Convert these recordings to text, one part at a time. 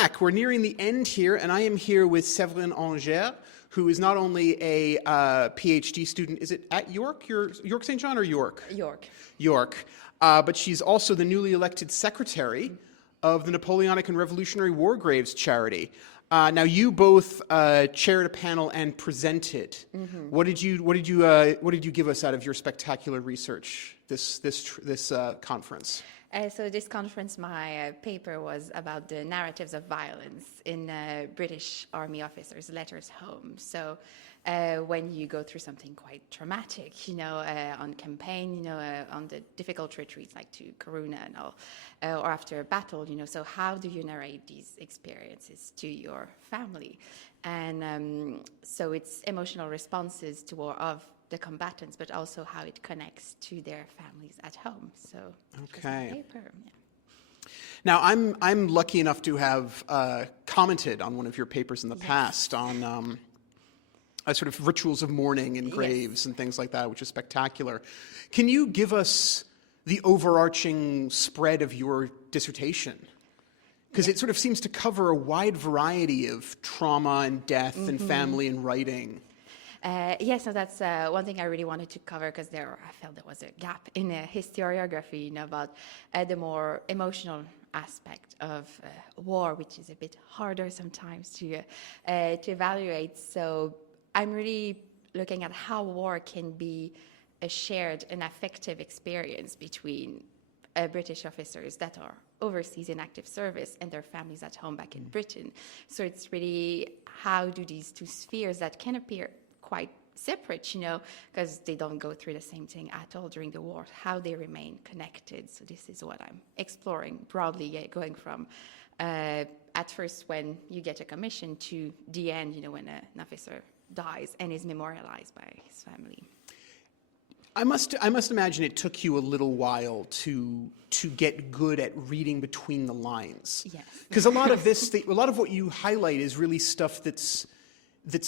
back. We're nearing the end here, and I am here with Severine Angers, who is not only a PhD student, is it at York? York St. John or York? York. York. But she's also the newly elected secretary of the Napoleonic and Revolutionary War Graves charity. Now, you both chaired a panel and presented. Mm-hmm. What did you give us out of your spectacular research this conference? So this conference, my paper was about the narratives of violence in British Army officers' letters home. So when you go through something quite traumatic, on campaign, on the difficult retreats like to Corunna and all, or after a battle, so how do you narrate these experiences to your family? And so it's emotional responses of the combatants, but also how it connects to their families at home. So, okay. Paper, yeah. Now, I'm lucky enough to have commented on one of your papers in the past on sort of rituals of mourning in graves and things like that, which is spectacular. Can you give us the overarching spread of your dissertation? Because it sort of seems to cover a wide variety of trauma and death and family and writing. So that's one thing I really wanted to cover because I felt there was a gap in historiography, about the more emotional aspect of war, which is a bit harder sometimes to evaluate. So I'm really looking at how war can be a shared and affective experience between British officers that are overseas in active service and their families at home back in Britain. So it's really how do these two spheres that can appear quite separate, because they don't go through the same thing at all during the war, how they remain connected. So this is what I'm exploring broadly, going from at first when you get a commission to the end, when an officer dies and is memorialized by his family. I must imagine it took you a little while to get good at reading between the lines. Yes. Because a lot of what you highlight is really stuff that's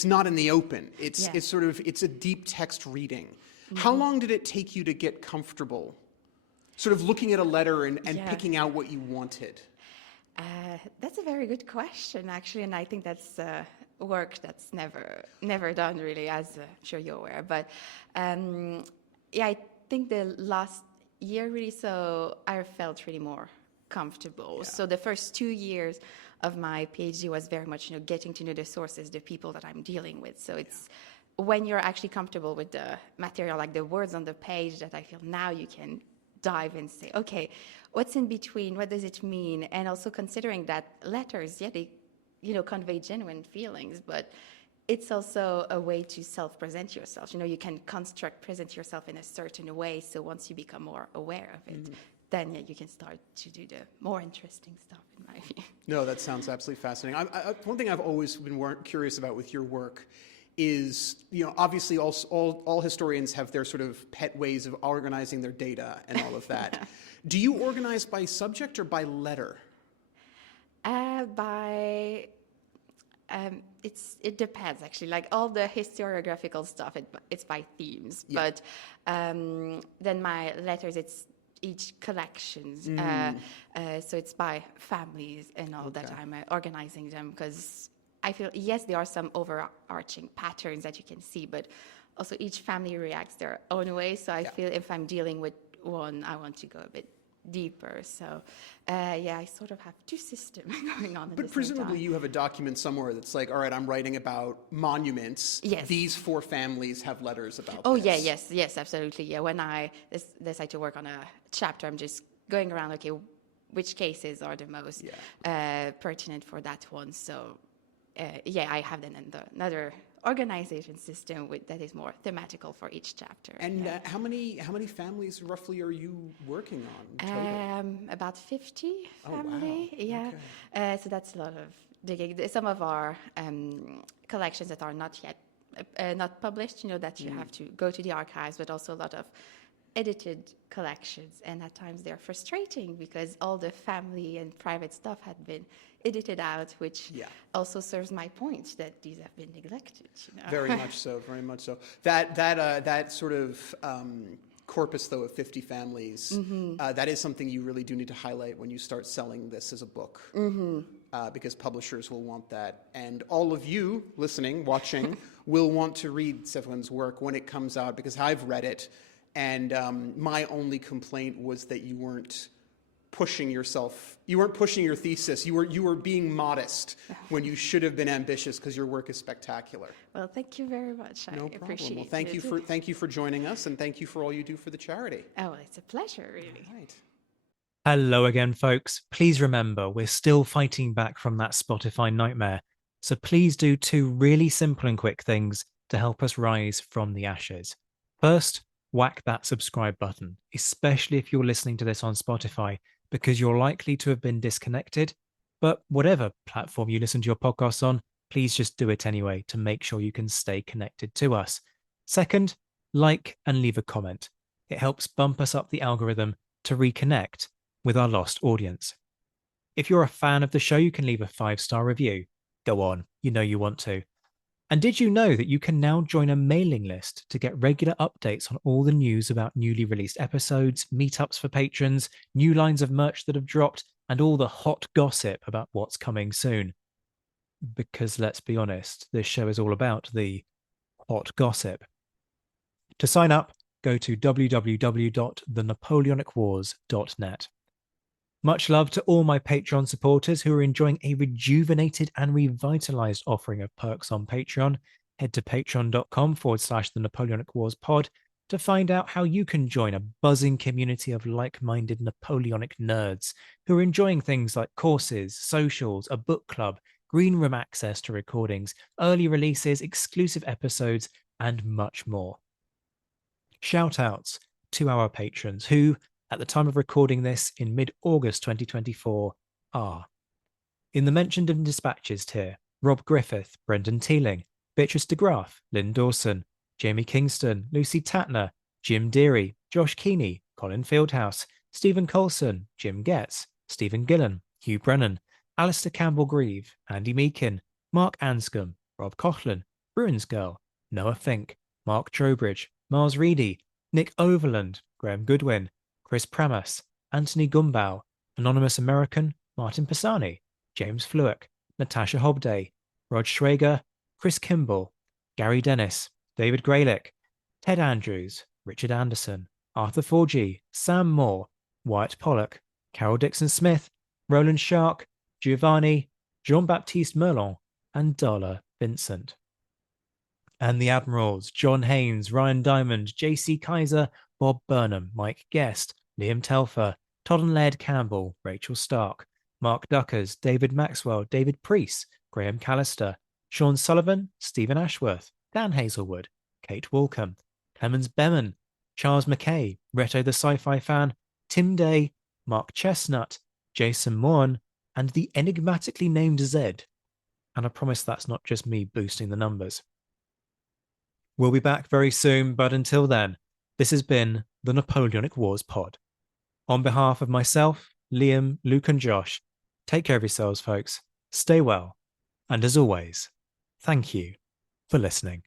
not in the open. It's a deep text reading. Mm-hmm. How long did it take you to get comfortable sort of looking at a letter and picking out what you wanted? That's a very good question, actually, and I think that's work that's never done, really, as I'm sure you're aware. But I think the last year, really, so I felt really more comfortable. Yeah. So the first 2 years of my PhD was very much, getting to know the sources, the people that I'm dealing with. So it's when you're actually comfortable with the material, like the words on the page, that I feel now you can dive and say, okay, what's in between? What does it mean? And also considering that letters, they, convey genuine feelings, but it's also a way to self-present yourself. You can present yourself in a certain way. So once you become more aware of it, then you can start to do the more interesting stuff, in my view. No, that sounds absolutely fascinating. One thing I've always been curious about with your work is, obviously all historians have their sort of pet ways of organizing their data and all of that. Do you organize by subject or by letter? It depends, actually. Like all the historiographical stuff, it's by themes. Yeah. But then my letters, it's each collections. So it's by families and all that I'm organizing them, because I feel, yes, there are some overarching patterns that you can see, but also each family reacts their own way. So I feel if I'm dealing with one, I want to go a bit deeper. So, I sort of have two systems going on. But presumably you have a document somewhere that's like, all right, I'm writing about monuments. Yes. These 4 families have letters about this. Yes, absolutely. Yeah, when I decide to work on a chapter, I'm just going around, okay, which cases are the most pertinent for that one. So, I have then another organization system that is more thematical for each chapter. And how many families roughly are you working on? About 50 family. Wow. Yeah. Okay. So that's a lot of digging. Some of our collections that are not yet not published, that you have to go to the archives, but also a lot of edited collections, and at times they're frustrating because all the family and private stuff had been edited out, which also serves my point that these have been neglected. Very much so, very much so. That sort of corpus, though, of 50 families, that is something you really do need to highlight when you start selling this as a book. because publishers will want that. And all of you listening, watching, will want to read Severine's work when it comes out, because I've read it, and my only complaint was that you weren't pushing yourself. You weren't pushing your thesis. You were being modest when you should have been ambitious, because your work is spectacular. Well, thank you very much. No I problem. appreciate Well, it. thank you for joining us, and thank you for all you do for the charity. Oh, it's a pleasure, really. All right. Hello again, folks. Please remember, we're still fighting back from that Spotify nightmare. So please do 2 really simple and quick things to help us rise from the ashes. First, whack that subscribe button, especially if you're listening to this on Spotify, because you're likely to have been disconnected. But whatever platform you listen to your podcasts on, please just do it anyway to make sure you can stay connected to us. Second, like and leave a comment. It helps bump us up the algorithm to reconnect with our lost audience. If you're a fan of the show, you can leave a 5-star review. Go on, you know you want to. And did you know that you can now join a mailing list to get regular updates on all the news about newly released episodes, meetups for patrons, new lines of merch that have dropped, and all the hot gossip about what's coming soon? Because let's be honest, this show is all about the hot gossip. To sign up, go to www.thenapoleonicwars.net. Much love to all my Patreon supporters who are enjoying a rejuvenated and revitalized offering of perks on Patreon. Head to patreon.com/the Napoleonic Wars pod to find out how you can join a buzzing community of like-minded Napoleonic nerds who are enjoying things like courses, socials, a book club, green room access to recordings, early releases, exclusive episodes, and much more. Shout outs to our patrons who, at the time of recording this in mid-August 2024, are in the mentioned and dispatches tier: Rob Griffith, Brendan Teeling, Beatrice de Graaf, Lynn Dawson, Jamie Kingston, Lucy Tatner, Jim Deary, Josh Keeney, Colin Fieldhouse, Stephen Colson, Jim Getz, Stephen Gillen, Hugh Brennan, Alistair Campbell-Grieve, Andy Meakin, Mark Anscombe, Rob Coughlin, Bruins Girl, Noah Fink, Mark Trowbridge, Mars Reedy, Nick Overland, Graham Goodwin, Chris Pramas, Anthony Gumbau, Anonymous American, Martin Pisani, James Fluick, Natasha Hobday, Rod Schwager, Chris Kimball, Gary Dennis, David Graylick, Ted Andrews, Richard Anderson, Arthur Forgy, Sam Moore, Wyatt Pollock, Carol Dixon Smith, Roland Shark, Giovanni, Jean-Baptiste Merlon, and Darla Vincent. And the Admirals: John Haynes, Ryan Diamond, JC Kaiser, Bob Burnham, Mike Guest, Liam Telfer, Todd and Laird Campbell, Rachel Stark, Mark Duckers, David Maxwell, David Priest, Graham Callister, Sean Sullivan, Stephen Ashworth, Dan Hazelwood, Kate Walcombe, Clemens Beman, Charles McKay, Reto the Sci-Fi Fan, Tim Day, Mark Chestnut, Jason Moran, and the enigmatically named Zed. And I promise that's not just me boosting the numbers. We'll be back very soon, but until then, this has been the Napoleonic Wars pod. On behalf of myself, Liam, Luke, and Josh, take care of yourselves, folks. Stay well. And as always, thank you for listening.